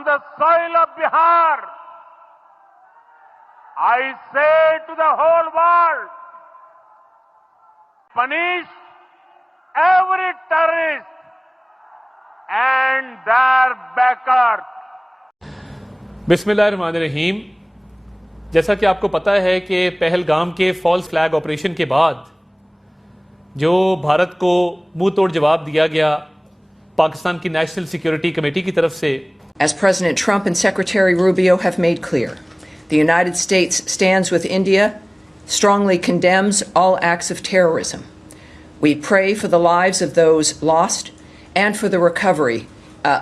on the soil of Bihar, I say to the whole world, punish every terrorist and their backers. बिस्मिल्लाहिर्रहमानिर्रहीम। जैसा कि आपको पता है कि पहलगाम के फॉल्स फ्लैग ऑपरेशन के बाद जो भारत को मुंह तोड़ जवाब दिया गया पाकिस्तान की नेशनल सिक्योरिटी कमेटी की तरफ से, As President Trump and Secretary Rubio have made clear, the United States stands with India, strongly condemns all acts of terrorism. We pray for the lives of those lost and for the recovery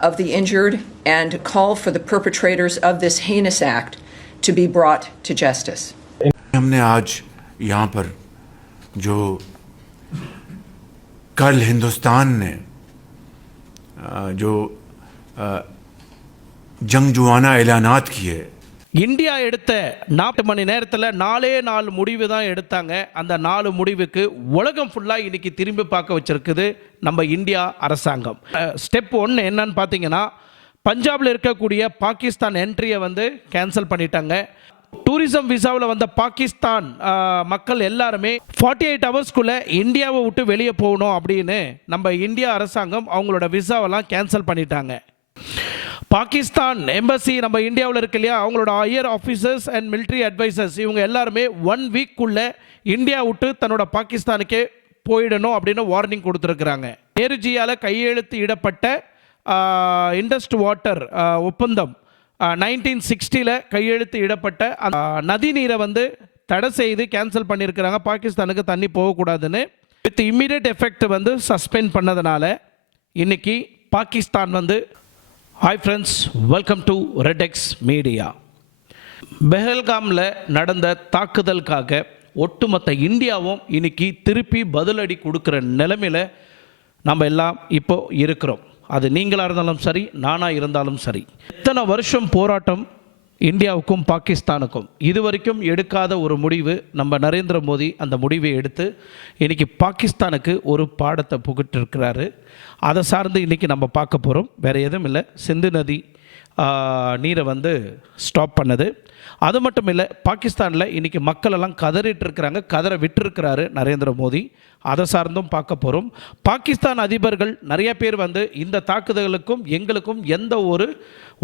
of the injured and call for the perpetrators of this heinous act to be brought to justice. हमने आज यहाँ पर जो कल हिंदुस्तान ने जो जंगजुआना ऐलानात किए, India எடுத்த 40 மணி நேரத்தில் 4 முடிவு தான் எடுத்தாங்க. அந்த 4 முடிவுக்கு உலகம் ஃபுல்லாக இன்னைக்கு திரும்பி பார்க்க வச்சிருக்குது நம்ம இந்தியா அரசாங்கம். ஸ்டெப் 1 என்னன்னு பார்த்தீங்கன்னா, பஞ்சாபில் இருக்கக்கூடிய பாகிஸ்தான் என்ட்ரியை கேன்சல் பண்ணிட்டாங்க. டூரிசம் விசாவில் வந்த பாகிஸ்தான் மக்கள் எல்லாருமே 48 ஹவர்ஸ்க்குள்ளே இந்தியாவை விட்டு வெளியே போகணும் அப்படின்னு நம்ம இந்தியா அரசாங்கம் அவங்களோட விசாவெல்லாம் கேன்சல் பண்ணிட்டாங்க. பாகிஸ்தான் எம்பசி நம்ம இந்தியாவில் இருக்கு இல்லையா, அவங்களோட higher officers and military advisers இவங்க எல்லாருமே 1 வீக்குள்ளே இந்தியா விட்டு தன்னோட பாகிஸ்தானுக்கே போயிடணும் அப்படின்னு வார்னிங் கொடுத்துருக்குறாங்க. நேருஜியால் கையெழுத்து இடப்பட்ட இண்டஸ்ட் வாட்டர் ஒப்பந்தம் 1960 கையெழுத்து இடப்பட்ட நதி நீரை தடை செய்து கேன்சல் பண்ணியிருக்கிறாங்க. பாகிஸ்தானுக்கு தண்ணி போகக்கூடாதுன்னு வித் இம்மிடியட் எஃபெக்ட் சஸ்பெண்ட் பண்ணதுனால இன்னைக்கு Pakistan hi friends, welcome to Redex Media. பெஹல்காமில் நடந்த தாக்குதலுக்காக ஒட்டுமொத்த இந்தியாவும் இன்னைக்கு திருப்பி பதிலடி கொடுக்குற நிலைமையில் நம்ம எல்லாம் இப்போ இருக்கிறோம். அது நீங்களாக இருந்தாலும் சரி, நானாக இருந்தாலும் சரி. எத்தனை வருஷம் போராட்டம் இந்தியாவுக்கும் பாகிஸ்தானுக்கும், இதுவரைக்கும் எடுக்காத ஒரு முடிவு நம்ம நரேந்திர மோடி அந்த முடிவை எடுத்து இன்றைக்கி பாகிஸ்தானுக்கு ஒரு பாடத்தை புகட்டிருக்கிறாரு. அதை சார்ந்து இன்றைக்கி நம்ம பார்க்க போகிறோம். வேறு எதுவும் இல்லை, சிந்து நதி நீரை ஸ்டாப் பண்ணது. அது மட்டும் இல்லை, பாகிஸ்தானில் இன்றைக்கி மக்களெல்லாம் கதறிட்டு இருக்கிறாங்க, கதற விட்டுருக்கிறாரு நரேந்திர மோடி. அதை சார்ந்தும் பார்க்க போகிறோம். பாகிஸ்தான் அதிபர்கள் நிறைய பேர் இந்த தாக்குதலுக்கும் எங்களுக்கும் எந்த ஒரு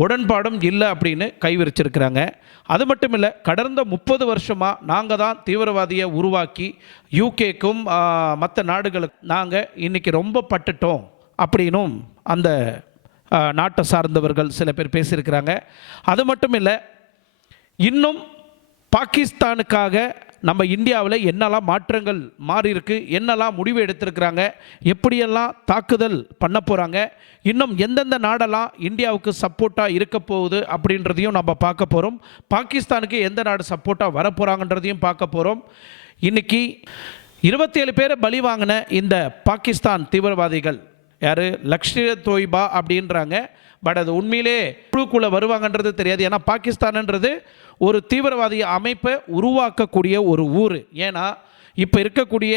உடன்பாடும் இல்லை அப்படின்னு கைவிரிச்சிருக்கிறாங்க. அது மட்டும் இல்லை, கடந்த 30 வருஷமாக நாங்கள் தான் தீவிரவாதியை உருவாக்கி யூகேக்கும் மற்ற நாடுகளுக்கும் நாங்கள் இன்றைக்கி ரொம்ப பட்டுட்டோம் அப்படின்னும் அந்த நாட்டை சார்ந்தவர்கள் சில பேர் பேசியிருக்கிறாங்க. அது மட்டும் இல்லை, இன்னும் பாகிஸ்தானுக்காக நம்ம இந்தியாவில் என்னெல்லாம் மாற்றங்கள் மாறி இருக்கு, என்னெல்லாம் முடிவு எடுத்திருக்கிறாங்க, எப்படியெல்லாம் தாக்குதல் பண்ண போகிறாங்க, இன்னும் எந்தெந்த நாடெல்லாம் இந்தியாவுக்கு சப்போர்ட்டாக இருக்க போகுது அப்படின்றதையும் நம்ம பார்க்க போகிறோம். பாகிஸ்தானுக்கு எந்த நாடு சப்போர்ட்டாக வர போகிறாங்கன்றதையும் பார்க்க போகிறோம். இன்றைக்கி 27 பேரை பலி வாங்கின இந்த பாகிஸ்தான் தீவிரவாதிகள் யார், லஷ்கர் தொய்பா அப்படின்றாங்க. பட் அது உண்மையிலே குழுக்குள்ளே வருவாங்கன்றது தெரியாது. ஏன்னா பாகிஸ்தான்ன்றது ஒரு தீவிரவாதி அமைப்பை உருவாக்கக்கூடிய ஒரு ஊர். ஏன்னா இப்போ இருக்கக்கூடிய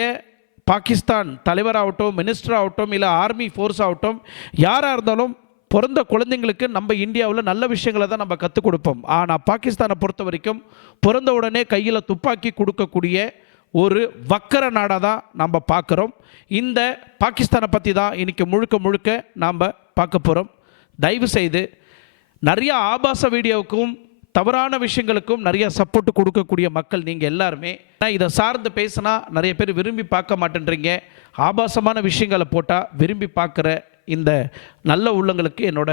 பாகிஸ்தான் தலைவராகட்டும், மினிஸ்டர் ஆகட்டும், இல்லை ஆர்மி ஃபோர்ஸ் ஆகட்டும், யாராக இருந்தாலும் பிறந்த குழந்தைங்களுக்கு நம்ம இந்தியாவில் நல்ல விஷயங்களை தான் நம்ம கற்றுக் கொடுப்போம். ஆனால் பாகிஸ்தானை பொறுத்த வரைக்கும் பிறந்த உடனே கையில் துப்பாக்கி கொடுக்கக்கூடிய ஒரு வக்கர நாடாக தான் நம்ம பார்க்குறோம். இந்த பாகிஸ்தானை பற்றி தான் இன்றைக்கி முழுக்க நாம் பார்க்க போகிறோம். தயவு செய்து நிறைய ஆபாச வீடியோவுக்கும் தவறான விஷயங்களுக்கும் நிறைய சப்போர்ட் கொடுக்கக்கூடிய மக்கள் நீங்கள் எல்லாருமே, இதை சார்ந்து பேசினா நிறைய பேர் விரும்பி பார்க்க மாட்டேன்றீங்க. ஆபாசமான விஷயங்களை போட்டால் விரும்பி பார்க்குற இந்த நல்ல உள்ளங்களுக்கு என்னோட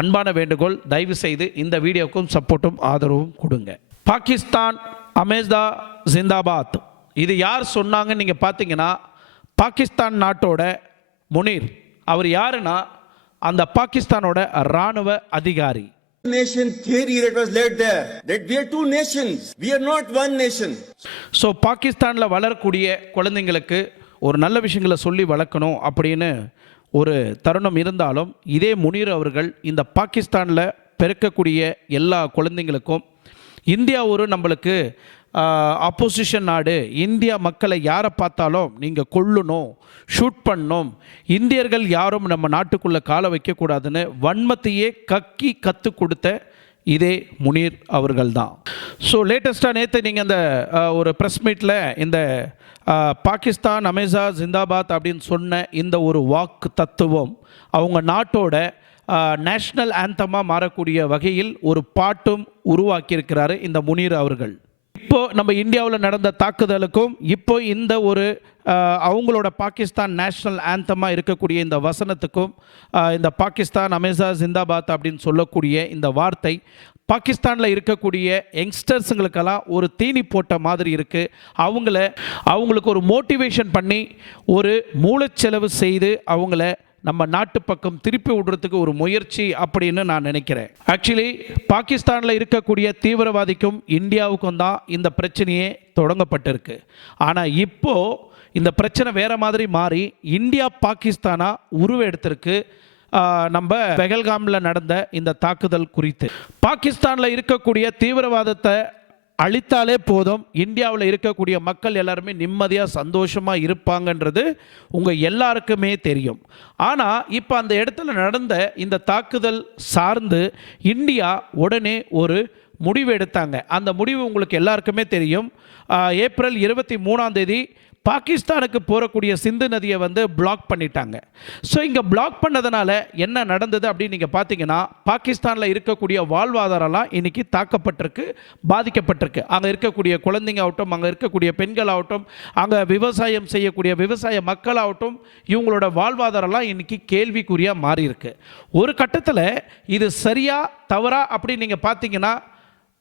அன்பான வேண்டுகோள், தயவு செய்து இந்த வீடியோவுக்கும் சப்போர்ட்டும் ஆதரவும் கொடுங்க. பாகிஸ்தான் அமேஸ்தா ஜிந்தாபாத், இது யார் சொன்னாங்கன்னு நீங்கள் பார்த்தீங்கன்னா, பாகிஸ்தான் நாட்டோட முனீர். அவர் யாருன்னா அந்த பாகிஸ்தானோட இராணுவ அதிகாரி. Nation theory that was led there, that we are two nations, we are not one nation. So பாகிஸ்தானில் வளரக்கூடிய குழந்தைங்களுக்கு ஒரு நல்ல விஷயங்களை சொல்லி வளர்க்கணும் அப்படின்னு ஒரு தருணம் இருந்தாலும், இதே முனீர் அவர்கள் இந்த பாகிஸ்தானில் பிறக்கக்கூடிய எல்லா குழந்தைங்களுக்கும் இந்தியா ஒரு நம்மளுக்கு ஆப்போசிஷன் நாடு இந்தியா மக்களை யாரை பார்த்தாலும் நீங்கள் கொல்லணும், ஷூட் பண்ணணும், இந்தியர்கள் யாரும் நம்ம நாட்டுக்குள்ளே காலை வைக்கக்கூடாதுன்னு வன்மத்தையே கற்றுக் கொடுத்த இதே முனீர் அவர்கள் தான். ஸோ லேட்டஸ்ட்டாக நேற்று நீங்கள் அந்த ஒரு ப்ரெஸ் மீட்டில் இந்த பாகிஸ்தான் அமேசா ஜிந்தாபாத் அப்படின்னு சொன்ன இந்த ஒரு வாக்கு தத்துவம் அவங்க நாட்டோட நேஷ்னல் ஆந்தமாக மாறக்கூடிய வகையில் ஒரு பாட்டும் உருவாக்கியிருக்கிறாரு இந்த முனீர் அவர்கள். இப்போ நம்ம இந்தியாவில் நடந்த தாக்குதலுக்கும் இப்போ இந்த ஒரு அவங்களோட பாகிஸ்தான் நேஷ்னல் ஆந்தமாக இருக்கக்கூடிய இந்த வசனத்துக்கும் இந்த பாகிஸ்தான் அமேசா ஜிந்தாபாத் அப்படின்னு சொல்லக்கூடிய இந்த வார்த்தை பாகிஸ்தானில் இருக்கக்கூடிய யங்ஸ்டர்ஸுங்களுக்கெல்லாம் ஒரு தீனி போட்ட மாதிரி இருக்குது. அவங்களுக்கு ஒரு மோட்டிவேஷன் பண்ணி ஒரு மூளைச்செலவு செய்து அவங்கள நம்ம நாட்டு பக்கம் திருப்பி விடுறதுக்கு ஒரு முயற்சி அப்படின்னு நான் நினைக்கிறேன். ஆக்சுவலி பாகிஸ்தானில் இருக்கக்கூடிய தீவிரவாதிக்கும் இந்தியாவுக்கும் தான் இந்த பிரச்சனையே தொடங்கப்பட்டிருக்கு. ஆனால் இப்போது இந்த பிரச்சனை வேறு மாதிரி மாறி இந்தியா பாகிஸ்தானாக உருவெடுத்திருக்கு. நம்ம பெஹல்காமில் நடந்த இந்த தாக்குதல் குறித்து பாகிஸ்தானில் இருக்கக்கூடிய தீவிரவாதத்தை அழித்தாலே போதும், இந்தியாவில் இருக்கக்கூடிய மக்கள் எல்லாருமே நிம்மதியாக சந்தோஷமாக இருப்பாங்கன்றது உங்கள் எல்லாருக்குமே தெரியும். ஆனால் இப்போ அந்த இடத்துல நடந்த இந்த தாக்குதல் சார்ந்து இந்தியா உடனே ஒரு முடிவு எடுத்தாங்க. அந்த முடிவு உங்களுக்கு எல்லாருக்குமே தெரியும். ஏப்ரல் 23 பாகிஸ்தானுக்கு போகக்கூடிய சிந்து நதியை பிளாக் பண்ணிட்டாங்க. ஸோ இங்கே பிளாக் பண்ணதுனால என்ன நடந்தது அப்படின்னு நீங்கள் பார்த்தீங்கன்னா, பாகிஸ்தானில் இருக்கக்கூடிய வாழ்வாதாரம்லாம் இன்றைக்கி தாக்கப்பட்டிருக்கு, பாதிக்கப்பட்டிருக்கு. அங்கே இருக்கக்கூடிய குழந்தைங்க ஆகட்டும், அங்கே இருக்கக்கூடிய பெண்கள் ஆகட்டும், அங்கே விவசாயம் செய்யக்கூடிய விவசாய மக்களாகட்டும், இவங்களோட வாழ்வாதாரம்லாம் இன்றைக்கி கேள்விக்குறியாக மாறி இருக்கு. ஒரு கட்டத்தில் இது சரியா தவறா அப்படின்னு நீங்கள் பார்த்தீங்கன்னா,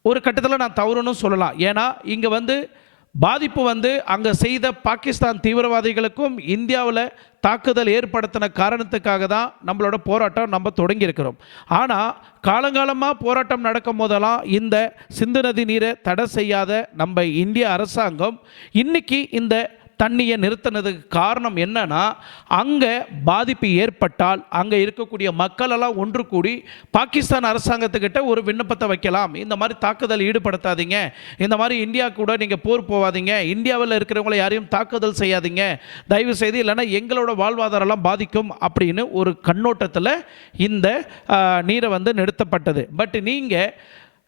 ஒரு கட்டத்தில் நான் தவறுன்னு சொல்லலாம். ஏன்னா இங்கே பாதிப்பு அங்கே செய்த பாகிஸ்தான் தீவிரவாதிகளுக்கும் இந்தியாவில் தாக்குதல் ஏற்படுத்தின காரணத்துக்காக தான் நம்மளோட போராட்டம் நம்ம தொடங்கியிருக்கிறோம். ஆனால் காலங்காலமாக போராட்டம் நடக்கும் போதெல்லாம் இந்த சிந்து நதி நீரை தடை செய்யாத நம்ம இந்திய அரசாங்கம் இன்னைக்கு இந்த தண்ணியை நிறுத்தினதுக்கு காரணம் என்னன்னா, அங்கே பாதிப்பு ஏற்பட்டால் அங்கே இருக்கக்கூடிய மக்களெல்லாம் ஒன்று கூடி பாகிஸ்தான் அரசாங்கத்துக்கிட்ட ஒரு விண்ணப்பத்தை வைக்கலாம். இந்த மாதிரி தாக்குதல் ஈடுபடுத்தாதீங்க, இந்த மாதிரி இந்தியா கூட நீங்கள் போர் போவாதீங்க, இந்தியாவில் இருக்கிறவங்களை யாரையும் தாக்குதல் செய்யாதீங்க தயவு செய்து, இல்லைன்னா எங்களோட வாழ்வாதாரம்லாம் பாதிக்கும் அப்படின்னு ஒரு கண்ணோட்டத்தில் இந்த நீரை நிறுத்தப்பட்டது. பட் நீங்கள்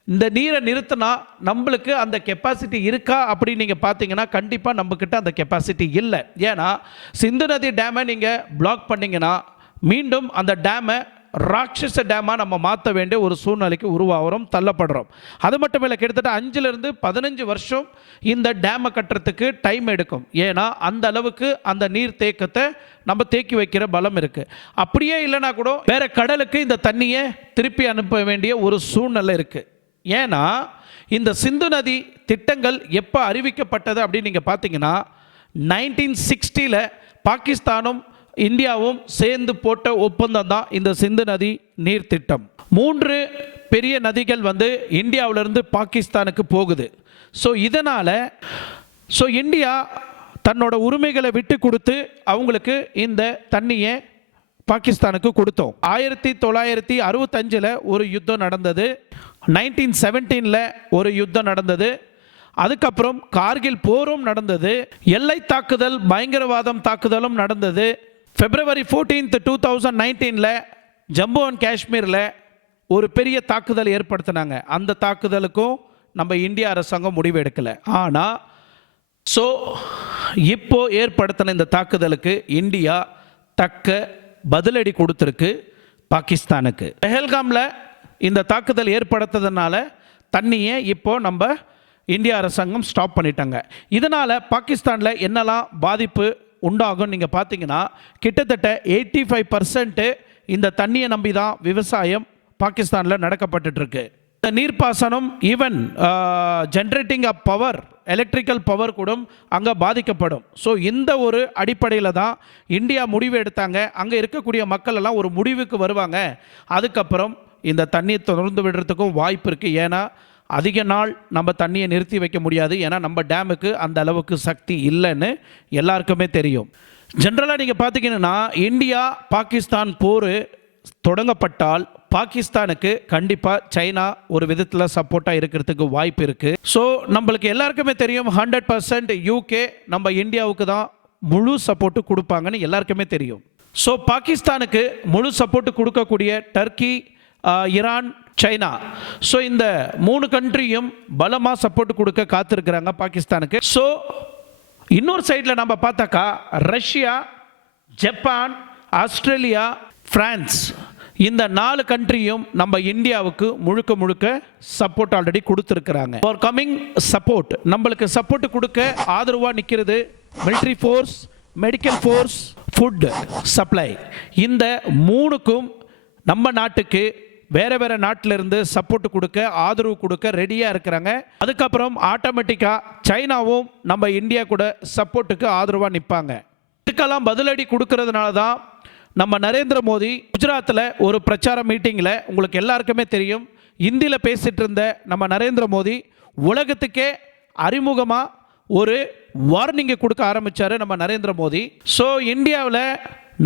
இந்த நீரை நிறுத்தினா நம்மளுக்கு அந்த கெப்பாசிட்டி இருக்கா அப்படின்னு நீங்கள் பார்த்தீங்கன்னா, கண்டிப்பாக நம்மக்கிட்ட அந்த கெப்பாசிட்டி இல்லை. ஏன்னா சிந்து நதி டேமை நீங்கள் பிளாக் பண்ணிங்கன்னா மீண்டும் அந்த டேமை ராட்சச டேமாக நம்ம மாற்ற வேண்டிய ஒரு சூழ்நிலைக்கு உருவாகிறோம், தள்ளப்படுறோம். அது மட்டும் இல்லை, கிட்டத்தட்ட 5 to 15 வருஷம் இந்த டேமை கட்டுறதுக்கு டைம் எடுக்கும். ஏன்னா அந்த அளவுக்கு அந்த நீர் தேக்கத்தை நம்ம தேக்கி வைக்கிற பலம் இருக்குது. அப்படியே இல்லைனா கூட வேறு கடலுக்கு இந்த தண்ணியை திருப்பி அனுப்ப வேண்டிய ஒரு சூழ்நிலை இருக்குது. ஏன்னா இந்த சிந்து நதி திட்டங்கள் எப்போ அறிவிக்கப்பட்டது அப்படின்னு நீங்கள் பார்த்தீங்கன்னா, 1960 பாகிஸ்தானும் இந்தியாவும் சேர்ந்து போட்ட ஒப்பந்தம் தான் இந்த சிந்து நதி நீர் திட்டம். 3 பெரிய நதிகள் இந்தியாவிலிருந்து பாகிஸ்தானுக்கு போகுது. ஸோ இதனால் இந்தியா தன்னோட உரிமைகளை விட்டு கொடுத்து அவங்களுக்கு இந்த தண்ணியை பாகிஸ்தானுக்கு கொடுத்தோம். 1965 ஒரு யுத்தம் நடந்தது, 1917 ஒரு யுத்தம் நடந்தது, அதுக்கப்புறம் கார்கில் போரும் நடந்தது, எல்லை தாக்குதல் பயங்கரவாதம் தாக்குதலும் நடந்தது. February 14, 2019 ஜம்மு அண்ட் காஷ்மீரில் ஒரு பெரிய தாக்குதல் ஏற்படுத்தினாங்க. அந்த தாக்குதலுக்கும் நம்ம இந்திய அரசாங்கம் முடிவு எடுக்கலை. ஆனால் இப்போ ஏற்படுத்தின இந்த தாக்குதலுக்கு இந்தியா தக்க பதிலடி கொடுத்துருக்கு பாகிஸ்தானுக்கு. பெஹல்காமில் இந்த தாக்குதல் ஏற்படுத்ததுனால தண்ணியை இப்போ நம்ம இந்திய அரசாங்கம் ஸ்டாப் பண்ணிட்டாங்க. இதனால் பாகிஸ்தானில் என்னெல்லாம் பாதிப்பு உண்டாகும் நீங்கள் பார்த்தீங்கன்னா, கிட்டத்தட்ட 85% இந்த தண்ணியை நம்பி தான் விவசாயம் பாகிஸ்தானில் நடக்கப்பட்டுருக்கு. இந்த நீர்ப்பாசனம் ஈவன் ஜென்ரேட்டிங் அப் பவர், எலக்ட்ரிக்கல் பவர் கூட அங்கே பாதிக்கப்படும். ஸோ இந்த ஒரு அடிப்படையில் தான் இந்தியா முடிவு எடுத்தாங்க. அங்கே இருக்கக்கூடிய மக்கள் எல்லாம் ஒரு முடிவுக்கு வருவாங்க, அதுக்கப்புறம் இந்த தண்ணியை தொடர்ந்து விடுறதுக்கும் வாய்ப்பு இருக்குது. ஏன்னா அதிக நாள் நம்ம தண்ணியை நிறுத்தி வைக்க முடியாது, ஏன்னா நம்ம டேமுக்கு அந்த அளவுக்கு சக்தி இல்லைன்னு எல்லாருக்குமே தெரியும். ஜென்ரலாக நீங்கள் பார்த்தீங்கன்னா, இந்தியா பாகிஸ்தான் போர் தொடங்கப்பட்டால் பாகிஸ்தானுக்கு கண்டிப்பாக சைனா ஒரு விதத்தில் சப்போர்ட்டாக இருக்கிறதுக்கு வாய்ப்பு இருக்குது. ஸோ நம்மளுக்கு எல்லாருக்குமே தெரியும் 100% யூகே நம்ம இந்தியாவுக்கு தான் முழு சப்போர்ட்டு கொடுப்பாங்கன்னு எல்லாருக்குமே தெரியும். ஸோ பாகிஸ்தானுக்கு முழு சப்போர்ட்டு கொடுக்கக்கூடிய டர்க்கி, ஈரான், சைனா, ஸோ இந்த 3 கண்ட்ரியும் பலமாக சப்போர்ட் கொடுக்க காத்திருக்கிறாங்க பாகிஸ்தானுக்கு. ஸோ இன்னொரு சைடில் நம்ம பார்த்தாக்கா ரஷ்யா, ஜப்பான், ஆஸ்திரேலியா, பிரான்ஸ், இந்த 4 கண்ட்ரியும் நம்ம இந்தியாவுக்கு முழுக்க முழுக்க சப்போர்ட் ஆல்ரெடி கொடுத்துருக்குறாங்க. ஃபார் கமிங் சப்போர்ட், நம்மளுக்கு சப்போர்ட் கொடுக்க ஆதரவாக நிற்கிறது military force, medical force, food supply. இந்த 3க்கும் நம்ம நாட்டுக்கு வேறு வேறு நாட்டிலிருந்து சப்போர்ட் கொடுக்க, ஆதரவு கொடுக்க ரெடியாக இருக்கிறாங்க. அதுக்கப்புறம் ஆட்டோமேட்டிக்காக சைனாவும் நம்ம இந்தியா கூட சப்போர்ட்டுக்கு ஆதரவாக நிற்பாங்க. இதுக்கெல்லாம் பதிலடி கொடுக்கறதுனால தான் நம்ம நரேந்திர மோடி குஜராத்தில் ஒரு பிரச்சார மீட்டிங்கில், உங்களுக்கு எல்லாருக்குமே தெரியும், ஹிந்தியில் பேசிகிட்டு இருந்த நம்ம நரேந்திர மோடி உலகத்துக்கே அறிமுகமாக ஒரு வார்னிங்கை கொடுக்க ஆரம்பித்தார் நம்ம நரேந்திர மோடி. ஸோ இந்தியாவில்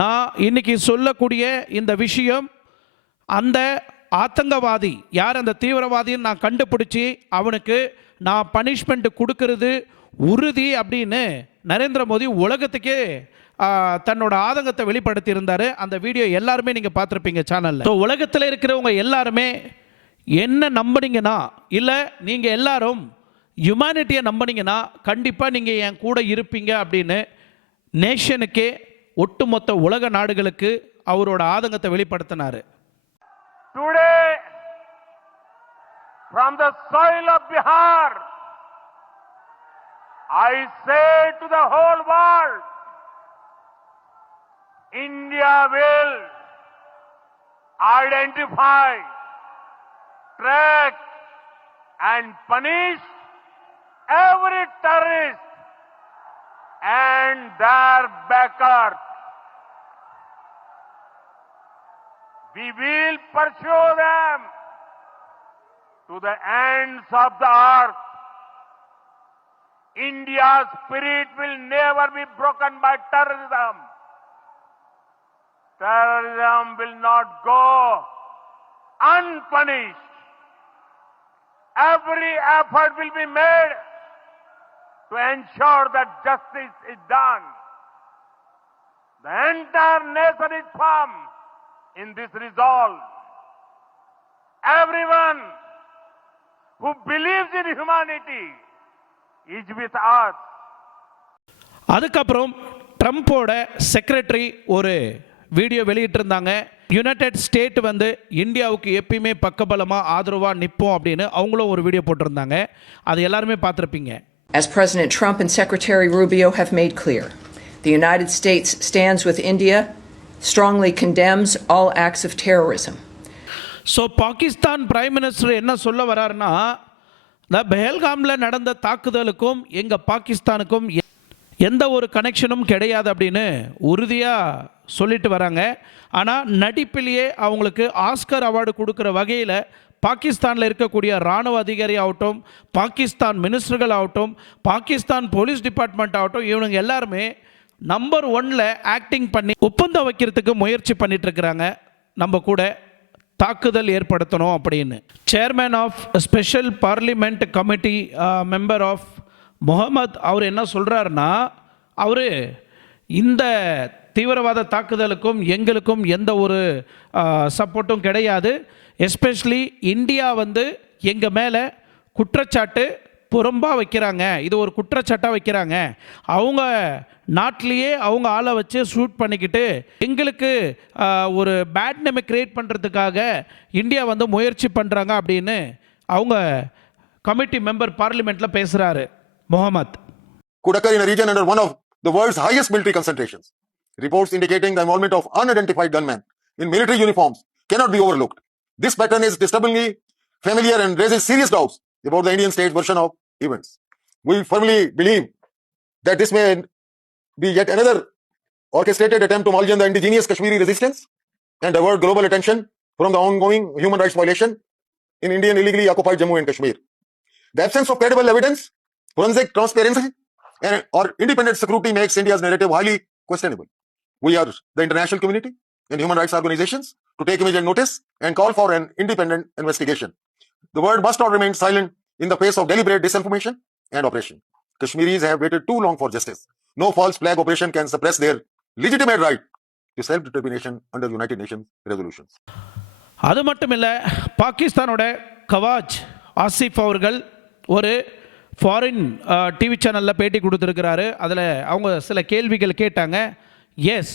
நான் இன்னைக்கு சொல்லக்கூடிய இந்த விஷயம், அந்த ஆத்தங்கவாதி யார், அந்த தீவிரவாதின்னு நான் கண்டுபிடிச்சி அவனுக்கு நான் பனிஷ்மெண்ட் கொடுக்கறது உறுதி அப்படின்னு நரேந்திர மோடி உலகத்துக்கே தன்னோட ஆதங்கத்தை வெளிப்படுத்தி இருந்தார். அந்த வீடியோ எல்லாருமே நீங்கள் பார்த்துருப்பீங்க சேனலில். ஸோ உலகத்தில் இருக்கிறவங்க எல்லாருமே என்ன நம்பினீங்கன்னா, இல்லை நீங்கள் எல்லாரும் ஹியூமனிட்டியை நம்பினீங்கன்னா கண்டிப்பாக நீங்கள் என் கூட இருப்பீங்க அப்படின்னு நேஷனுக்கே, ஒட்டுமொத்த உலக நாடுகளுக்கு அவரோட ஆதங்கத்தை வெளிப்படுத்தினார். Today, from the soil of Bihar, I say to the whole world, India will identify, track and punish every terrorist and their backers. We will pursue them to the ends of the earth. India's spirit will never be broken by terrorism. Terrorism will not go unpunished. Every effort will be made to ensure that justice is done. The entire nation is firm in this resolve. Everyone who believes in humanity is with us. அதுக்கப்புறம் ட்ரம்ப்போட secretary ஒரு video வெளியிட்டிருந்தாங்க. United state வந்து இந்தியாவுக்கு எப்பயுமே பக்கபலமாக ஆதரவாக நிற்போம் அப்படின்னு அவங்களும் ஒரு வீடியோ போட்டிருந்தாங்க. அது எல்லாருமே பார்த்துருப்பீங்க. As President Trump and Secretary Rubio have made clear, the United States stands with India, strongly condemns all acts of terrorism. So Pakistan prime minister என்ன சொல்ல வர்றாருன்னா, இந்த பெஹல்காமில் நடந்த தாக்குதலுக்கும் எங்கள் பாகிஸ்தானுக்கும் எந்த ஒரு கனெக்ஷனும் கிடையாது அப்படின்னு உறுதியாக சொல்லிட்டு வராங்க. ஆனால் நடிப்பிலேயே அவங்களுக்கு ஆஸ்கர் அவார்டு கொடுக்குற வகையில் பாகிஸ்தானில் இருக்கக்கூடிய இராணுவ அதிகாரி ஆகட்டும், பாகிஸ்தான் மினிஸ்டர்கள் ஆகட்டும், பாகிஸ்தான் போலீஸ் டிபார்ட்மெண்ட் ஆகட்டும், இவனுங்க எல்லாருமே நம்பர் 1ல் ஆக்டிங் பண்ணி ஒப்பந்தம் வைக்கிறதுக்கு முயற்சி பண்ணிட்டு இருக்கிறாங்க, நம்ம கூட தாக்குதல் ஏற்படுத்தணும் அப்படின்னு. Chairman of special parliament committee member of Muhammad அவர் என்ன சொல்கிறாருன்னா, அவர் இந்த தீவிரவாத தாக்குதலுக்கும் எங்களுக்கும் எந்த ஒரு சப்போர்ட்டும் கிடையாது. எஸ்பெஷலி இந்தியா வந்து எங்கள் மேலே குற்றச்சாட்டு புறம்பாக வைக்கிறாங்க, இது ஒரு குற்றச்சாட்டாக வைக்கிறாங்க. அவங்க நாட்டிலேயே அவங்க ஆளை வச்சு ஷூட் பண்ணிக்கிட்டு எங்களுக்கு ஒரு பேட் நேமை கிரியேட் பண்ணுறதுக்காக இந்தியா வந்து முயற்சி பண்ணுறாங்க அப்படின்னு அவங்க கமிட்டி மெம்பர் பார்லிமெண்ட்டில் பேசுகிறாரு Mohammed. Could occur in a region under one of the world's highest military concentrations. Reports indicating the involvement of unidentified gunmen in military uniforms cannot be overlooked. This pattern is disturbingly familiar and raises serious doubts about the Indian state's version of events. We firmly believe that this may be yet another orchestrated attempt to mulligan the indigenous Kashmiri resistance and divert global attention from the ongoing human rights violation in Indian illegally occupied Jammu and Kashmir. The absence of credible evidence, forensic transparency, or independent scrutiny makes India's narrative highly questionable. We urge the international community and human rights organizations to take immediate notice and call for an independent investigation. The world must not remain silent in the face of deliberate disinformation and oppression. Kashmiris have waited too long for justice. No false flag operation can suppress their legitimate right to self-determination under United Nations resolutions. அது மட்டும் இல்லை, பாகிஸ்தானோட கவாஜ் ஆசிஃப் அவர்கள் ஒரு foreign TV சேனலில் பேட்டி கொடுத்துருக்கிறாரு. அதில் அவங்க சில கேள்விகள் கேட்டாங்க. எஸ்,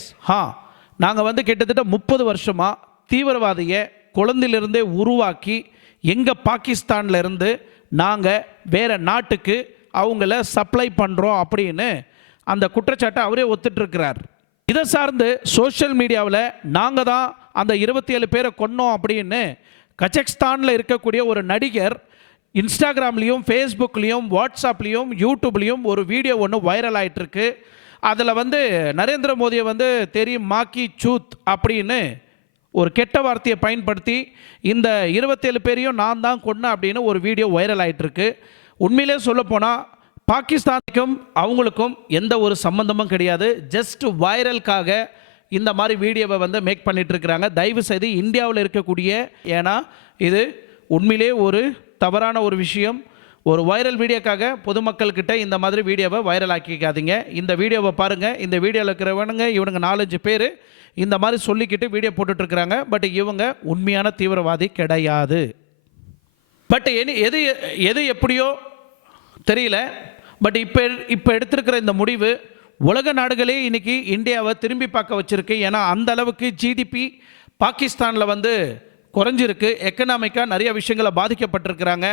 நாங்கள் வந்து கிட்டத்தட்ட 30 வருஷமாக தீவிரவாதியை குழந்தையிலிருந்தே உருவாக்கி எங்கள் பாகிஸ்தானில் இருந்து நாங்கள் வேறு நாட்டுக்கு அவங்கள சப்ளை பண்ணுறோம் அப்படின்னு அந்த குற்றச்சாட்டை அவரே ஒத்துட்ருக்கிறார். இதை சார்ந்து சோஷியல் மீடியாவில் நாங்கள் தான் அந்த 27 பேரை கொன்னோம் அப்படின்னு கஜகஸ்தானில் இருக்கக்கூடிய ஒரு நடிகர் இன்ஸ்டாகிராம்லேயும் ஃபேஸ்புக்லேயும் வாட்ஸ்அப்லேயும் யூடியூப்லேயும் ஒரு வீடியோ ஒன்று வைரல் ஆகிட்டுருக்கு. அதில் வந்து நரேந்திர மோடியை வந்து தெரியும் மாக்கி சூத் அப்படின்னு ஒரு கெட்ட வார்த்தையை பயன்படுத்தி இந்த 27 பேரையும் நான் தான் கொன்னேன் அப்படின்னு ஒரு வீடியோ வைரல் ஆகிட்டுருக்கு. உண்மையிலே சொல்லப்போனால் பாகிஸ்தானுக்கும் அவங்களுக்கும் எந்த ஒரு சம்பந்தமும் கிடையாது. ஜஸ்ட் வைரலுக்காக இந்த மாதிரி வீடியோவை வந்து மேக் பண்ணிட்டு இருக்கிறாங்க. தயவு செய்து இந்தியாவில் இருக்கக்கூடிய, ஏன்னா இது உண்மையிலே ஒரு தவறான ஒரு விஷயம். ஒரு வைரல் வீடியோக்காக பொதுமக்கள்கிட்ட இந்த மாதிரி வீடியோவை வைரல் ஆக்கிக்காதீங்க. இந்த வீடியோவை பாருங்கள். இந்த வீடியோவில் இருக்கிறவனுங்க இவனுங்க 4-5 பேர் இந்த மாதிரி சொல்லிக்கிட்டு வீடியோ போட்டுட்ருக்குறாங்க. பட் இவங்க உண்மையான தீவிரவாதி கிடையாது. பட் எது எப்படியோ தெரியல. பட் இப்போ எடுத்திருக்கிற இந்த முடிவு உலக நாடுகளே இன்றைக்கி இந்தியாவை திரும்பி பார்க்க வச்சுருக்கு. ஏன்னா அந்த அளவுக்கு ஜிடிபி பாகிஸ்தானில் வந்து குறைஞ்சிருக்கு. எக்கனாமிக்காக நிறைய விஷயங்களை பாதிக்கப்பட்டிருக்கிறாங்க.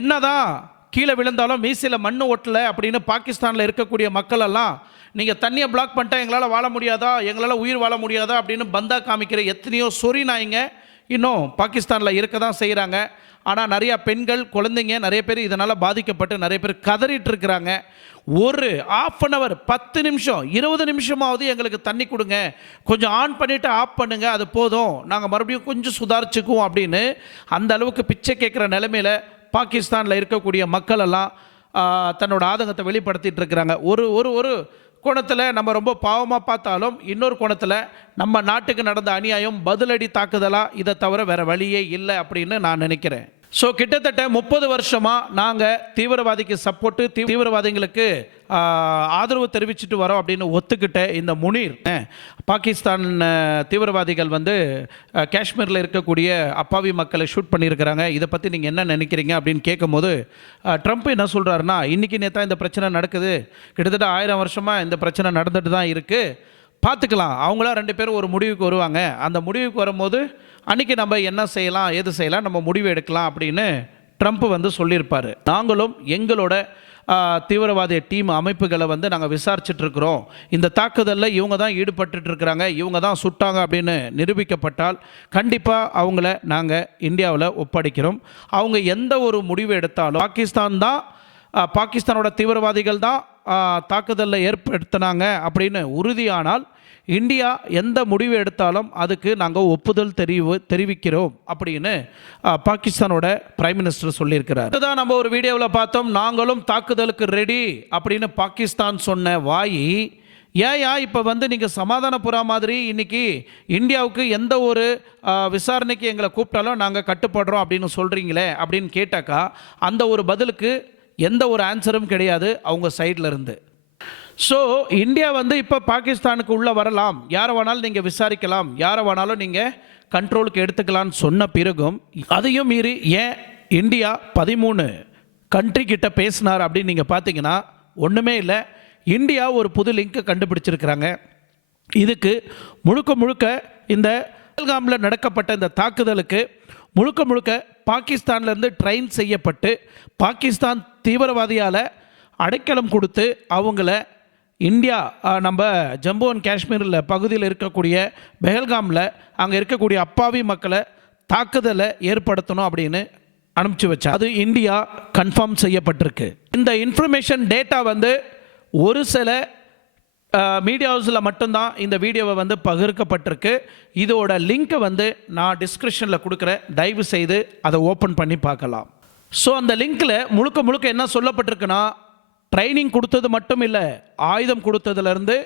என்னதான் கீழே விழுந்தாலும் மீசையில் மண் ஒட்டலை அப்படின்னு பாகிஸ்தானில் இருக்கக்கூடிய மக்களெல்லாம் நீங்கள் தண்ணியை பிளாக் பண்ணிட்டா எங்களால் வாழ முடியாதா, எங்களால் உயிர் வாழ முடியாதா அப்படின்னு பந்தா காமிக்கிற எத்தனையோ சொறி நாய்ங்க இன்னும் பாகிஸ்தானில் இருக்க தான் செய்கிறாங்க. ஆனால் நிறையா பெண்கள், குழந்தைங்க நிறைய பேர் இதனால் பாதிக்கப்பட்டு நிறைய பேர் கதறிட்டு இருக்கிறாங்க. ஒரு 1/2 hour 10 நிமிஷம் 20 நிமிஷமாவது எங்களுக்கு தண்ணி கொடுங்க, கொஞ்சம் ஆன் பண்ணிவிட்டு ஆஃப் பண்ணுங்க, அது போதும், நாங்கள் மறுபடியும் கொஞ்சம் சுதாரிச்சுக்குவோம் அப்படின்னு அந்த அளவுக்கு பிச்சை கேட்குற நிலைமையில் பாகிஸ்தானில் இருக்கக்கூடிய மக்கள் எல்லாம் தன்னோட ஆதங்கத்தை வெளிப்படுத்திட்டு இருக்கிறாங்க. ஒரு கோணத்தில் நம்ம ரொம்ப பாவமாக பார்த்தாலும் இன்னொரு கோணத்தில் நம்ம நாட்டுக்கு நடந்த அநியாயம் பதிலடி தாக்குதலாக இதை தவிர வேறு வழியே இல்லை அப்படின்னு நான் நினைக்கிறேன். ஸோ கிட்டத்தட்ட 30 வருஷமாக நாங்கள் தீவிரவாதிக்கு சப்போர்ட்டு, தீவிரவாதிகளுக்கு ஆதரவு தெரிவிச்சுட்டு வரோம் அப்படின்னு ஒத்துக்கிட்ட இந்த முனீர் பாகிஸ்தான் தீவிரவாதிகள் வந்து காஷ்மீரில் இருக்கக்கூடிய அப்பாவி மக்களை ஷூட் பண்ணியிருக்கிறாங்க. இதை பற்றி நீங்கள் என்ன நினைக்கிறீங்க அப்படின்னு கேட்கும்போது ட்ரம்ப் என்ன சொல்கிறாருன்னா, இன்றைக்கி நேற்றா இந்த பிரச்சனை நடக்குது, கிட்டத்தட்ட 1000 வருஷமாக இந்த பிரச்சனை நடந்துட்டு தான் இருக்குது, பார்த்துக்கலாம், அவங்களா 2 பேரும் ஒரு முடிவுக்கு வருவாங்க, அந்த முடிவுக்கு வரும்போது அன்றைக்கி நம்ம என்ன செய்யலாம் ஏது செய்யலாம் நம்ம முடிவு எடுக்கலாம் அப்படின்னு ட்ரம்ப் வந்து சொல்லியிருப்பார். நாங்களும் எங்களோட தீவிரவாத டீம் அமைப்புகளை வந்து நாங்கள் விசாரிச்சுட்ருக்குறோம். இந்த தாக்குதலில் இவங்க தான் ஈடுபட்டுருக்குறாங்க, இவங்க தான் சுட்டாங்க அப்படின்னு நிரூபிக்கப்பட்டால் கண்டிப்பாக அவங்கள நாங்கள் இந்தியாவில் ஒப்படைக்கிறோம். அவங்க எந்த ஒரு முடிவு எடுத்தாலும் பாகிஸ்தானோட தீவிரவாதிகள் தான் தாக்குதலில் ஏற்படுத்தினாங்க அப்படின்னு உறுதியானால் இந்தியா எந்த முடிவு எடுத்தாலும் அதுக்கு நாங்கள் ஒப்புதல் தெரிவிக்கிறோம் அப்படின்னு பாகிஸ்தானோட பிரைம் மினிஸ்டர் சொல்லியிருக்கிறார். இதுதான் நம்ம ஒரு வீடியோவில் பார்த்தோம். நாங்களும் தாக்குதலுக்கு ரெடி அப்படின்னு பாகிஸ்தான் சொன்ன வாய் ஏயா இப்போ வந்து நீங்கள் சமாதானப்புறா மாதிரி இன்றைக்கி இந்தியாவுக்கு எந்த ஒரு விசாரணைக்கு எங்களை கூப்பிட்டாலும் நாங்கள் கட்டுப்படுறோம் அப்படின்னு சொல்கிறீங்களே அப்படின்னு கேட்டாக்கா அந்த ஒரு பதிலுக்கு எந்த ஒரு ஆன்சரும் கிடையாது அவங்க சைடில் இருந்து. ஸோ இந்தியா வந்து இப்போ பாகிஸ்தானுக்கு உள்ளே வரலாம், யாரை வேணாலும் நீங்கள் விசாரிக்கலாம், யாரை வேணாலும் நீங்கள் கண்ட்ரோலுக்கு எடுத்துக்கலான்னு சொன்ன பிறகும் அதையும் மீறி ஏன் இந்தியா 13 கண்ட்ரி கிட்ட பேசினார் அப்படின்னு நீங்கள் பார்த்தீங்கன்னா ஒன்றுமே இல்லை. இந்தியா ஒரு புது லிங்கை கண்டுபிடிச்சிருக்கிறாங்க. இதுக்கு முழுக்க இந்த பஹல்காமில் நடக்கப்பட்ட இந்த தாக்குதலுக்கு முழுக்க பாகிஸ்தான்லேருந்து ட்ரெயின் செய்யப்பட்டு பாகிஸ்தான் தீவிரவாதியால் அடைக்கலம் கொடுத்து அவங்கள இந்தியா நம்ம ஜம்மு அண்ட் காஷ்மீரில் பகுதியில் இருக்கக்கூடிய பஹல்காமில் அங்கே இருக்கக்கூடிய அப்பாவி மக்களை தாக்குதலை ஏற்படுத்தணும் அப்படின்னு அனுப்பிச்சு வச்சா அது இந்தியா கன்ஃபார்ம் செய்யப்பட்டிருக்கு. இந்த இன்ஃபர்மேஷன் டேட்டா வந்து ஒரு சில மீடியா ஹவுஸில் மட்டும்தான் இந்த வீடியோவை வந்து பகிர்க்கப்பட்டிருக்கு. இதோட லிங்க்கை வந்து நான் டிஸ்கிரிப்ஷனில் கொடுக்குறேன், தயவு செய்து அதை ஓப்பன் பண்ணி பார்க்கலாம். ஸோ அந்த லிங்க்கில் முழுக்க என்ன சொல்லப்பட்டிருக்குன்னா, ட்ரைனிங் கொடுத்தது மட்டும் இல்லை, ஆயுதம் கொடுத்ததுலேருந்து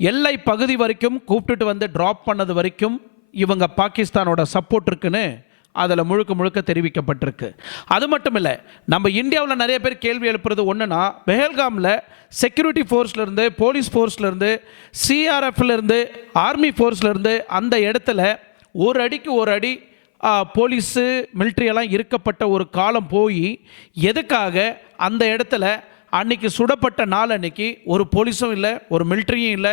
எல்லை பகுதி வரைக்கும் கூப்பிட்டுட்டு வந்து ட்ராப் பண்ணது வரைக்கும் இவங்க பாகிஸ்தானோட சப்போர்ட் இருக்குன்னு அதில் முழுக்க முழுக்க தெரிவிக்கப்பட்டிருக்கு. அது மட்டும் இல்லை, நம்ம இந்தியாவில் நிறைய பேர் கேள்வி எழுப்புறது ஒன்றுனா, பெஹல்காமில் செக்யூரிட்டி ஃபோர்ஸ்லேருந்து, போலீஸ் ஃபோர்ஸ்லேருந்து, சிஆர்எஃப்லேருந்து, ஆர்மி ஃபோர்ஸ்லேருந்து அந்த இடத்துல ஒரு அடிக்கு ஒரு அடி போலீஸு மிலிட்ரியெல்லாம் இருக்கப்பட்ட ஒரு காலம் போய் எதுக்காக அந்த இடத்துல அன்றைக்கி சுடப்பட்ட நாள் அன்றைக்கி ஒரு போலீஸும் இல்லை, ஒரு மிலிட்ரியும் இல்லை,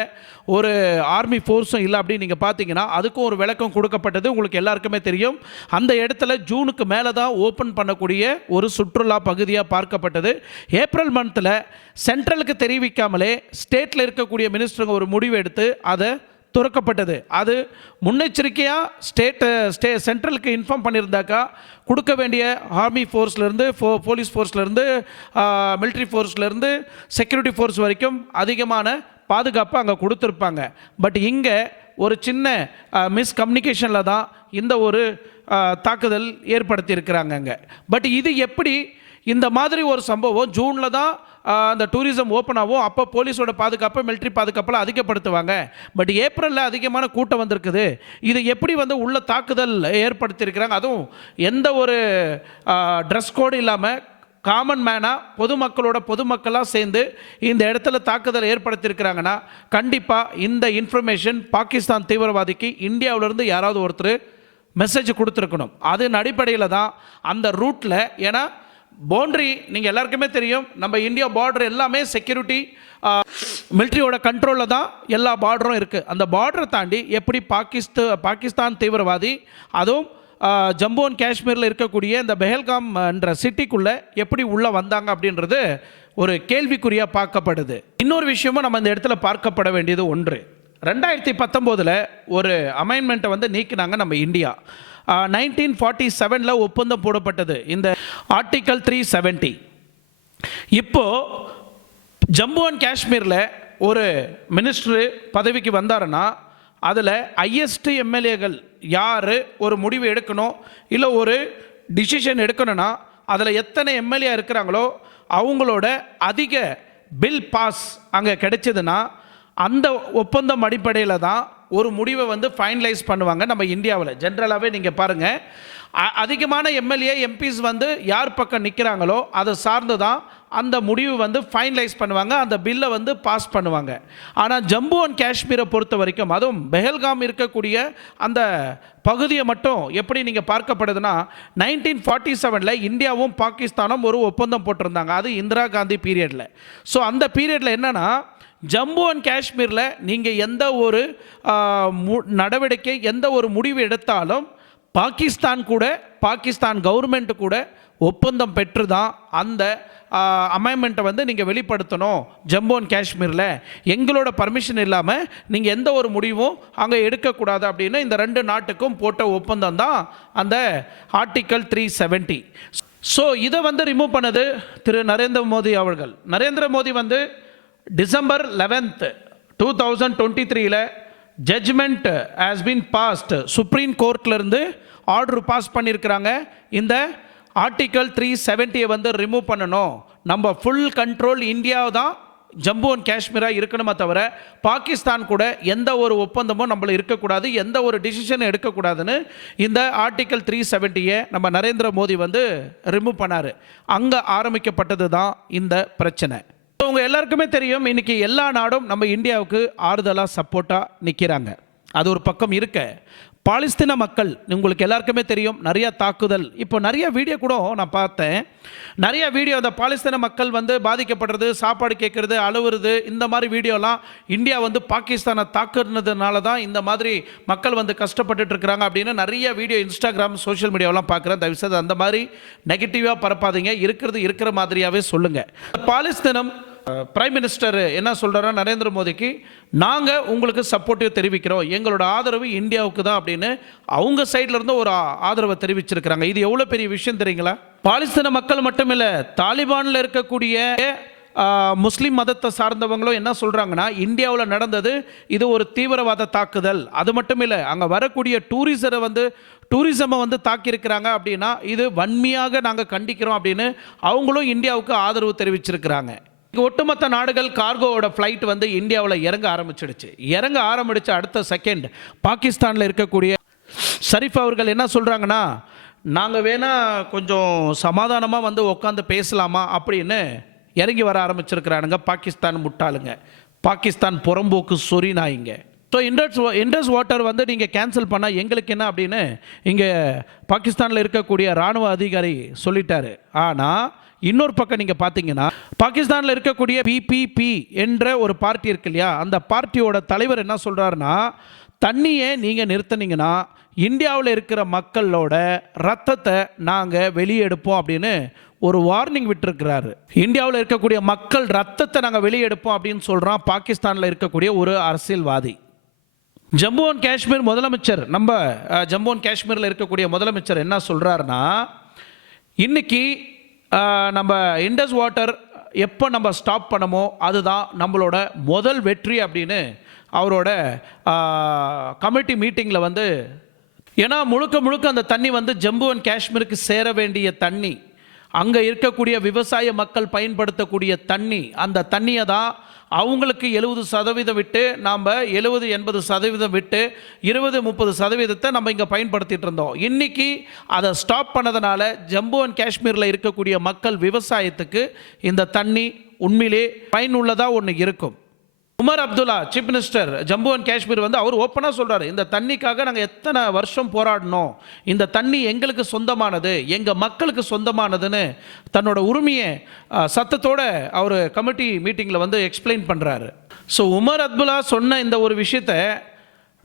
ஒரு ஆர்மி ஃபோர்ஸும் இல்லை அப்படின்னு நீங்கள் பார்த்தீங்கன்னா அதுக்கும் ஒரு விளக்கம் கொடுக்கப்பட்டது. உங்களுக்கு எல்லாருக்குமே தெரியும், அந்த இடத்துல ஜூனுக்கு மேலே தான் ஓப்பன் பண்ணக்கூடிய ஒரு சுற்றுலா பகுதியாக பார்க்கப்பட்டது. ஏப்ரல் மந்தில் சென்ட்ரலுக்கு தெரிவிக்காமலே ஸ்டேட்டில் இருக்கக்கூடிய மினிஸ்டருங்க ஒரு முடிவு எடுத்து அதை துறக்கப்பட்டது. அது முன்னெச்சரிக்கையாக சென்ட்ரலுக்கு இன்ஃபார்ம் பண்ணியிருந்தாக்கா கொடுக்க வேண்டிய ஆர்மி ஃபோர்ஸ்லேருந்து, போலீஸ் ஃபோர்ஸ்லேருந்து, மிலிட்ரி ஃபோர்ஸ்லேருந்து, செக்யூரிட்டி ஃபோர்ஸ் வரைக்கும் அதிகமான பாதுகாப்பு அங்கே கொடுத்துருப்பாங்க. பட் இங்கே ஒரு சின்ன மிஸ்கம்யூனிகேஷனில் தான் இந்த ஒரு தாக்குதல் ஏற்படுத்தியிருக்கிறாங்க அங்கே. பட் இது எப்படி இந்த மாதிரி ஒரு சம்பவம் ஜூனில் தான் அந்த டூரிசம் ஓப்பன் ஆகும், அப்போ போலீஸோட பாதுகாப்பு, மிலிட்ரி பாதுகாப்பெல்லாம் அதிகப்படுத்துவாங்க. பட் ஏப்ரலில் அதிகமான கூட்டம் வந்திருக்குது, இது எப்படி உள்ள தாக்குதல் ஏற்படுத்தியிருக்கிறாங்க, அதுவும் எந்த ஒரு ட்ரெஸ் கோடு இல்லாமல் காமன் மேனாக பொதுமக்களாக சேர்ந்து இந்த இடத்துல தாக்குதல் ஏற்படுத்தியிருக்கிறாங்கன்னா கண்டிப்பாக இந்த இன்ஃபர்மேஷன் பாகிஸ்தான் தீவிரவாதிக்கு இந்தியாவிலேருந்து யாராவது ஒருத்தர் மெசேஜ் கொடுத்துருக்கணும். அதன் அடிப்படையில் தான் அந்த ரூட்டில், ஏன்னா பவுண்டரி நீங்கள் எல்லாருக்குமே தெரியும், நம்ம இந்தியா பார்டர் எல்லாமே செக்யூரிட்டி மிலிட்ரியோட கண்ட்ரோலில் தான் எல்லா பார்டரும் இருக்குது. அந்த பார்டரை தாண்டி எப்படி பாகிஸ்தான் தீவிரவாதி, அதுவும் ஜம்மு அண்ட் காஷ்மீரில் இருக்கக்கூடிய இந்த பெஹல்காம் என்ற சிட்டிக்குள்ளே எப்படி உள்ளே வந்தாங்க அப்படின்றது ஒரு கேள்விக்குறியாக பார்க்கப்படுது. இன்னொரு விஷயமும் நம்ம இந்த இடத்துல பார்க்கப்பட வேண்டியது ஒன்று, 2019 ஒரு அமெண்ட்மெண்ட்டை நீக்கினாங்க நம்ம இந்தியா. 1947 ஒப்பந்தம் போடப்பட்டது இந்த ஆர்டிக்கல் 370. இப்போது ஜம்மு அண்ட் காஷ்மீரில் ஒரு மினிஸ்டர் பதவிக்கு வந்தாருன்னா அதில் ஹையஸ்ட் எம்எல்ஏகள் யார் ஒரு முடிவு எடுக்கணும், இல்லை ஒரு டிசிஷன் எடுக்கணும்னா அதில் எத்தனை எம்எல்ஏ இருக்கிறாங்களோ அவங்களோட அதிக பில் பாஸ் அங்கே கிடைச்சதுன்னா அந்த ஒப்பந்தம் அடிப்படையில் தான் ஒரு முடிவை ஃபைனலைஸ் பண்ணுவாங்க. நம்ம இந்தியாவில் ஜென்ரலாகவே நீங்கள் பாருங்கள், அதிகமான எம்எல்ஏ எம்பிஸ் யார் பக்கம் நிற்கிறாங்களோ அதை சார்ந்து தான் அந்த முடிவு ஃபைனலைஸ் பண்ணுவாங்க, அந்த பில்லை பாஸ் பண்ணுவாங்க. ஆனால் ஜம்மு அண்ட் காஷ்மீரை பொறுத்த வரைக்கும், அதுவும் பெஹல்காம் இருக்கக்கூடிய அந்த பகுதியை மட்டும் எப்படி நீங்கள் பார்க்கப்படுதுன்னா, 1947 இந்தியாவும் பாகிஸ்தானும் ஒரு ஒப்பந்தம் போட்டிருந்தாங்க, அது இந்திரா காந்தி பீரியடில். ஸோ அந்த பீரியடில் என்னென்னா, ஜம்மு அண்ட் காஷ்மீரில் நீங்கள் எந்த ஒரு நடவடிக்கை, எந்த ஒரு முடிவு எடுத்தாலும் பாகிஸ்தான் கவர்மெண்ட் கூட ஒப்பந்தம் பெற்று தான் அந்த அமெண்ட்மெண்ட்டை நீங்கள் வெளிப்படுத்தணும். ஜம்மு அண்ட் காஷ்மீரில் எங்களோட பர்மிஷன் இல்லாமல் நீங்கள் எந்த ஒரு முடிவும் அங்கே எடுக்கக்கூடாது அப்படின்னு இந்த ரெண்டு நாட்டுக்கும் போட்ட ஒப்பந்தம் தான் அந்த ஆர்டிக்கல் 370. ஸோ இதை ரிமூவ் பண்ணது திரு நரேந்திர மோடி அவர்கள். Narendra Modi December 11, 2023 judgment has been passed, supreme கோர்ட்லேருந்து ஆர்டர் பாஸ் பண்ணியிருக்கிறாங்க. இந்த ஆர்டிக்கல் 370 ரிமூவ் பண்ணணும், நம்ம ஃபுல் கண்ட்ரோல் இந்தியா தான் ஜம்மு அண்ட் காஷ்மீராக இருக்கணுமே தவிர பாகிஸ்தான் கூட எந்த ஒரு ஒப்பந்தமும் நம்மள இருக்கக்கூடாது, எந்த ஒரு டிசிஷனும் எடுக்கக்கூடாதுன்னு இந்த ஆர்டிக்கல் 370 நம்ம நரேந்திர மோடி ரிமூவ் பண்ணார். அங்கே ஆரம்பிக்கப்பட்டது தான் இந்த பிரச்சனை. உங்கள் எல்லாருக்குமே தெரியும், இன்றைக்கி எல்லா நாடும் நம்ம இந்தியாவுக்கு ஆறுதலாக சப்போர்ட்டாக நிற்கிறாங்க. அது ஒரு பக்கம் இருக்க, பாலஸ்தீன மக்கள் உங்களுக்கு எல்லாருக்குமே தெரியும் நிறைய தாக்குதல், இப்போ நிறைய வீடியோ கூட நான் பார்த்தேன், நிறைய வீடியோ அந்த பாலஸ்தீன மக்கள் பாதிக்கப்படுறது, சாப்பாடு கேட்குறது, அழுவுறது, இந்த மாதிரி வீடியோலாம் இந்தியா பாகிஸ்தானை தாக்குனதுனால தான் இந்த மாதிரி மக்கள் கஷ்டப்பட்டுட்டு இருக்கிறாங்க அப்படின்னு நிறைய வீடியோ இன்ஸ்டாகிராம் சோஷியல் மீடியாவெலாம் பார்க்குறேன். தயவுசெய்து அந்த மாதிரி நெகட்டிவாக பரப்பாதீங்க, இருக்கிற மாதிரியாகவே சொல்லுங்கள். பாலஸ்தீனம் பிரைம் மினிஸ்டர் என்ன சொல்கிறாரா நரேந்திர மோடிக்கு, நாங்கள் உங்களுக்கு சப்போர்ட்டிவ் தெரிவிக்கிறோம், எங்களோட ஆதரவு இந்தியாவுக்கு தான் அப்படின்னு அவங்க சைட்லேருந்து ஒரு ஆதரவை தெரிவிச்சிருக்கிறாங்க. இது எவ்வளோ பெரிய விஷயம் தெரியுங்களா? பாலஸ்தீன மக்கள் மட்டும் இல்லை, தாலிபானில் இருக்கக்கூடிய முஸ்லீம் மதத்தை சார்ந்தவங்களும் என்ன சொல்கிறாங்கன்னா, இந்தியாவில் நடந்தது இது ஒரு தீவிரவாத தாக்குதல். அது மட்டும் இல்லை, அங்கே வரக்கூடிய டூரிசமை தாக்கியிருக்கிறாங்க அப்படின்னா இது வன்மையாக நாங்கள் கண்டிக்கிறோம் அப்படின்னு அவங்களும் இந்தியாவுக்கு ஆதரவு தெரிவிச்சிருக்கிறாங்க. ஒட்டுமொத்த நாடுகள் கார்கோவோட ஃப்ளைட் இந்தியாவில் இறங்க ஆரம்பிச்சிடுச்சு. இறங்க ஆரம்பிச்சு அடுத்த செகண்ட் பாகிஸ்தானில் இருக்கக்கூடிய ஷரீஃப் அவர்கள் என்ன சொல்கிறாங்கன்னா, நாங்கள் வேணால் கொஞ்சம் சமாதானமாக வந்து உட்காந்து பேசலாமா அப்படின்னு இறங்கி வர ஆரம்பிச்சிருக்கிறானுங்க பாகிஸ்தான் முட்டாளுங்க, பாகிஸ்தான் புறம்போக்கு சொறி நாய்ங்க. ஸோ இண்டஸ் வாட்டர் வந்து நீங்கள் கேன்சல் பண்ணால் எங்களுக்கு என்ன அப்படின்னு இங்கே பாகிஸ்தானில் இருக்கக்கூடிய இராணுவ அதிகாரி சொல்லிட்டாரு. ஆனால் இன்னொரு பக்கம் நீங்கள் பார்த்தீங்கன்னா பாகிஸ்தானில் இருக்கக்கூடிய பிபிபி என்ற ஒரு பார்ட்டி இருக்கு இல்லையா, அந்த பார்ட்டியோட தலைவர் என்ன சொல்கிறாருன்னா, தண்ணியை நீங்கள் நிறுத்தினீங்கன்னா இந்தியாவில் இருக்கிற மக்களோட ரத்தத்தை நாங்கள் வெளியே எடுப்போம் அப்படின்னு ஒரு வார்னிங் விட்டுருக்கிறாரு. இந்தியாவில் இருக்கக்கூடிய மக்கள் ரத்தத்தை நாங்கள் வெளியே எடுப்போம் அப்படின்னு சொல்கிறான் பாகிஸ்தானில் இருக்கக்கூடிய ஒரு அரசியல்வாதி. ஜம்மு அண்ட் காஷ்மீர் முதலமைச்சர், நம்ம ஜம்மு அண்ட் காஷ்மீரில் இருக்கக்கூடிய முதலமைச்சர் என்ன சொல்கிறாருன்னா, இன்னைக்கு நம்ம இண்டஸ் வாட்டர் எப்போ நம்ம ஸ்டாப் பண்ணமோ அதுதான் நம்மளோட முதல் வெற்றி அப்படின்னு அவரோட கமிட்டி மீட்டிங்கில் வந்து, ஏன்னா முழுக்க அந்த தண்ணி வந்து ஜம்மு அண்ட் காஷ்மீருக்கு சேர வேண்டிய தண்ணி, அங்கே இருக்கக்கூடிய விவசாய மக்கள் பயன்படுத்தக்கூடிய தண்ணி, அந்த தண்ணியை தான் அவங்களுக்கு 70% விட்டு நாம் 70-80% விட்டு 20-30% நம்ம இங்கே பயன்படுத்திட்டு இருந்தோம். இன்றைக்கி அதை ஸ்டாப் பண்ணதுனால ஜம்மு அண்ட் காஷ்மீரில் இருக்கக்கூடிய மக்கள் விவசாயத்துக்கு இந்த தண்ணி உண்மையிலே பயனுள்ளதாக ஒன்று இருக்கும். Omar Abdullah chief minister Jammu and Kashmir வந்து அவர் ஓப்பனாக சொல்கிறார், இந்த தண்ணிக்காக நாங்கள் எத்தனை வருஷம் போராடினோம், இந்த தண்ணி எங்களுக்கு சொந்தமானது, எங்கள் மக்களுக்கு சொந்தமானதுன்னு தன்னோட உரிமையை சத்தத்தோடு அவர் கமிட்டி மீட்டிங்கில் வந்து எக்ஸ்பிளைன் பண்ணுறாரு. ஸோ உமர் அப்துல்லா சொன்ன இந்த ஒரு விஷயத்தை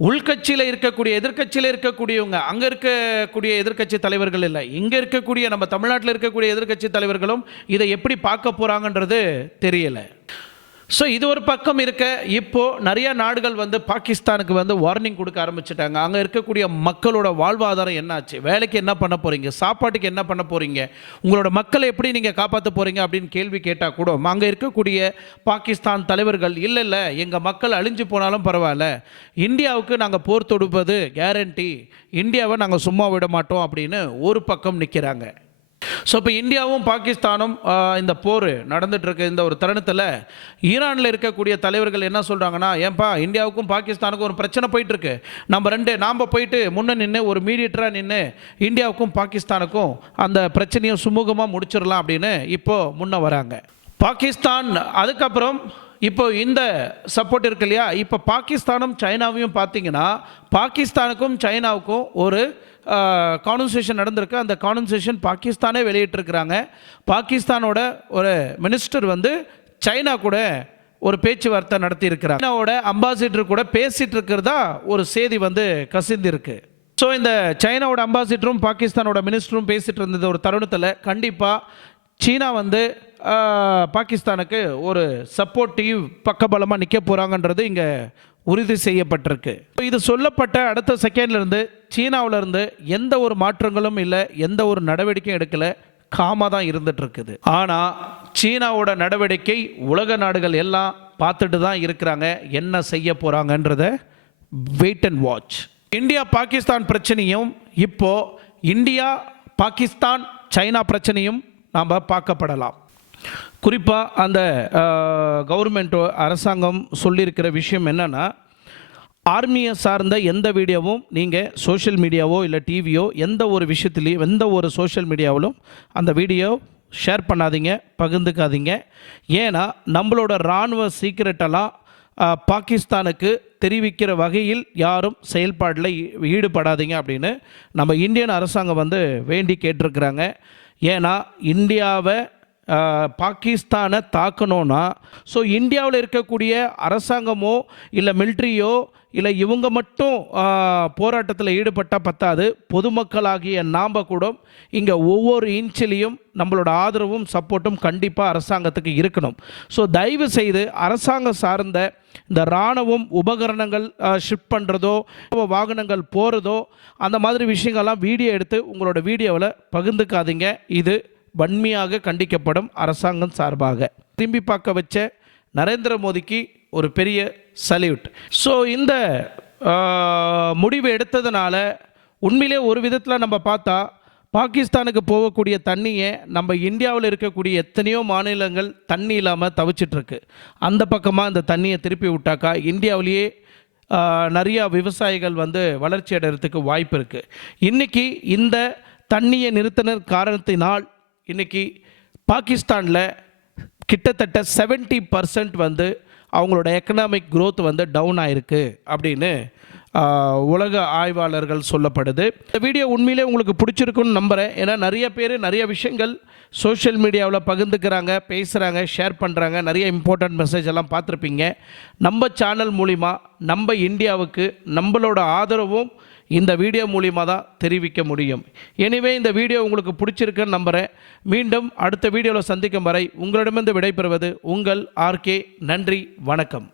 உள்கட்சியில் இருக்கக்கூடிய எதிர்கட்சியில் இருக்கக்கூடியவங்க, அங்கே இருக்கக்கூடிய எதிர்கட்சி தலைவர்கள் இல்லை, இங்கே இருக்கக்கூடிய நம்ம தமிழ்நாட்டில் இருக்கக்கூடிய எதிர்கட்சி தலைவர்களும் இதை எப்படி பார்க்க போகிறாங்கன்றது தெரியலை. ஸோ இது ஒரு பக்கம் இருக்க, இப்போது நிறைய நாடுகள் வந்து பாகிஸ்தானுக்கு வந்து வார்னிங் கொடுக்க ஆரம்பிச்சிட்டாங்க. அங்கே இருக்கக்கூடிய மக்களோட வாழ்வாதாரம் என்னாச்சு, வேலைக்கு என்ன பண்ண போகிறீங்க, சாப்பாட்டுக்கு என்ன பண்ண போகிறீங்க, உங்களோட மக்களை எப்படி நீங்கள் காப்பாற்ற போகிறீங்க அப்படின்னு கேள்வி கேட்டால் கூட அங்கே இருக்கக்கூடிய பாகிஸ்தான் தலைவர்கள் இல்லை எங்கள் மக்கள் அழிஞ்சு போனாலும் பரவாயில்ல, இந்தியாவுக்கு நாங்கள் போர் தொடுப்பது கேரண்டி, இந்தியாவை நாங்கள் சும்மா விட மாட்டோம் அப்படின்னு ஒரு பக்கம் நிற்கிறாங்க. ஸோ இப்போ இந்தியாவும் பாகிஸ்தானும் இந்த போர் நடந்துகிட்ருக்கு இந்த ஒரு தருணத்தில் ஈரானில் இருக்கக்கூடிய தலைவர்கள் என்ன சொல்கிறாங்கன்னா, ஏன்பா இந்தியாவுக்கும் பாகிஸ்தானுக்கும் ஒரு பிரச்சனை போயிட்டுருக்கு, நாம் போயிட்டு முன்னே நின்று ஒரு மீடியேட்டராக நின்று இந்தியாவுக்கும் பாகிஸ்தானுக்கும் அந்த பிரச்சனையை சுமூகமாக முடிச்சிடலாம் அப்படின்னு இப்போது முன்னே வராங்க பாகிஸ்தான். அதுக்கப்புறம் இப்போ இந்த சப்போர்ட் இருக்கு இல்லையா, இப்போ பாகிஸ்தானும் சைனாவையும் பார்த்தீங்கன்னா பாகிஸ்தானுக்கும் சைனாவுக்கும் ஒரு கான்வர்சேஷன் நடந்திருக்கு. அந்த கான்வர்சேஷன் பாகிஸ்தானே வெளியிட்டிருக்கிறாங்க. பாகிஸ்தானோட ஒரு மினிஸ்டர் வந்து சைனா கூட ஒரு பேச்சுவார்த்தை நடத்தி இருக்கிறாங்க. சைனாவோட அம்பாசிடர் கூட பேசிட்டு இருக்கிறதா ஒரு செய்தி வந்து கசிந்திருக்கு. ஸோ இந்த சைனாவோட அம்பாசிடரும் பாகிஸ்தானோட மினிஸ்டரும் பேசிட்டு இருந்தது ஒரு தருணத்தில் கண்டிப்பாக சீனா வந்து பாகிஸ்தானுக்கு ஒரு சப்போர்ட்டிவ் பக்கபலமாக நிற்க போகிறாங்கன்றது இங்கே உறுதி செய்யப்பட்டிருக்கு. இது சொல்லப்பட்ட அடுத்த செகண்ட்லேருந்து சீனாவிலேருந்து எந்த ஒரு மாற்றங்களும் இல்லை, எந்த ஒரு நடவடிக்கையும் எடுக்கலை, காமாக தான் இருந்துகிட்ருக்குது. ஆனால் சீனாவோட நடவடிக்கை உலக நாடுகள் எல்லாம் பார்த்துட்டு தான் இருக்கிறாங்க, என்ன செய்ய போகிறாங்கன்றத wait and watch. India Pakistan பிரச்சனையும் இப்போது இந்தியா பாகிஸ்தான் சைனா பிரச்சனையும் நாம் பார்க்கப்படலாம். குறிப்பாக அந்த கவர்மெண்ட் அரசாங்கம் சொல்லியிருக்கிற விஷயம் என்னென்னா, ஆர்மியை சார்ந்த எந்த வீடியோவும் நீங்கள் சோஷியல் மீடியாவோ இல்லை டிவியோ எந்த ஒரு விஷயத்துலேயும் எந்த ஒரு சோஷியல் மீடியாவிலும் அந்த வீடியோ ஷேர் பண்ணாதீங்க, பகிர்ந்துக்காதீங்க. ஏன்னா நம்மளோட இராணுவ சீக்ரெட்டெல்லாம் பாகிஸ்தானுக்கு தெரிவிக்கிற வகையில் யாரும் செயல்பாடில் ஈடுபடாதீங்க அப்படின்னு நம்ம இந்தியன் அரசாங்கம் வந்து வேண்டி கேட்டிருக்கிறாங்க. ஏன்னா இந்தியாவை பாகிஸ்தானை தாக்கணும்னா ஸோ இந்தியாவில் இருக்கக்கூடிய அரசாங்கமோ இல்லை மிலிட்ரியோ இல்லை இவங்க மட்டும் போராட்டத்தில் ஈடுபட்டால் பத்தாது, பொதுமக்களாகிய நாம் கூட இங்கே ஒவ்வொரு இன்ச்சிலையும் நம்மளோட ஆதரவும் சப்போர்ட்டும் கண்டிப்பாக அரசாங்கத்துக்கு இருக்கணும். ஸோ தயவு செய்து அரசாங்கம் சார்ந்த இந்த இராணுவம் உபகரணங்கள் ஷிப் பண்ணுறதோ வாகனங்கள் போகிறதோ அந்த மாதிரி விஷயங்கள்லாம் வீடியோ எடுத்து உங்களோட வீடியோவில் பகிர்ந்துக்காதீங்க. இது வன்மையாக கண்டிக்கப்படும் அரசாங்கம் சார்பாக. திரும்பி பார்க்க வச்ச நரேந்திர மோடிக்கு ஒரு பெரிய சல்யூட். ஸோ இந்த முடிவு எடுத்ததுனால உண்மையிலே ஒரு விதத்தில் நம்ம பார்த்தா பாகிஸ்தானுக்கு போகக்கூடிய தண்ணியை நம்ம இந்தியாவில் இருக்கக்கூடிய எத்தனையோ மாநிலங்கள் தண்ணி இல்லாமல் தவிச்சிட்ருக்கு. அந்த பக்கமாக இந்த தண்ணியை திருப்பி விட்டாக்கா இந்தியாவிலேயே நிறையா விவசாயிகள் வந்து வளர்ச்சி அடைகிறதுக்கு வாய்ப்பு இருக்குது. இன்றைக்கி இந்த தண்ணியை நிறுத்தின காரணத்தினால் இன்றைக்கி பாகிஸ்தானில் கிட்டத்தட்ட 70% வந்து அவங்களோட எக்கனாமிக் growth வந்து டவுன் ஆகிருக்கு அப்படின்னு உலக ஆய்வாளர்கள் சொல்லப்படுது. இந்த வீடியோ உண்மையிலே உங்களுக்கு பிடிச்சிருக்குன்னு நம்புகிறேன். ஏன்னா நிறைய பேர் நிறைய விஷயங்கள் சோஷியல் மீடியாவில் பகிர்ந்துக்கிறாங்க, பேசுகிறாங்க, ஷேர் பண்ணுறாங்க. நிறைய இம்பார்ட்டண்ட் மெசேஜ் எல்லாம் பார்த்துருப்பீங்க. நம்ம சேனல் மூலிமா நம்ம இந்தியாவுக்கு நம்மளோட ஆதரவும் இந்த வீடியோ மூலிமா தான் தெரிவிக்க முடியும். எனிவே இந்த வீடியோ உங்களுக்கு பிடிச்சிருக்குன்னு நம்புகிறேன். மீண்டும் அடுத்த வீடியோவில் சந்திக்கும் வரை உங்களிடமிருந்து விடைபெறுவது உங்கள் RK. நன்றி, வணக்கம்.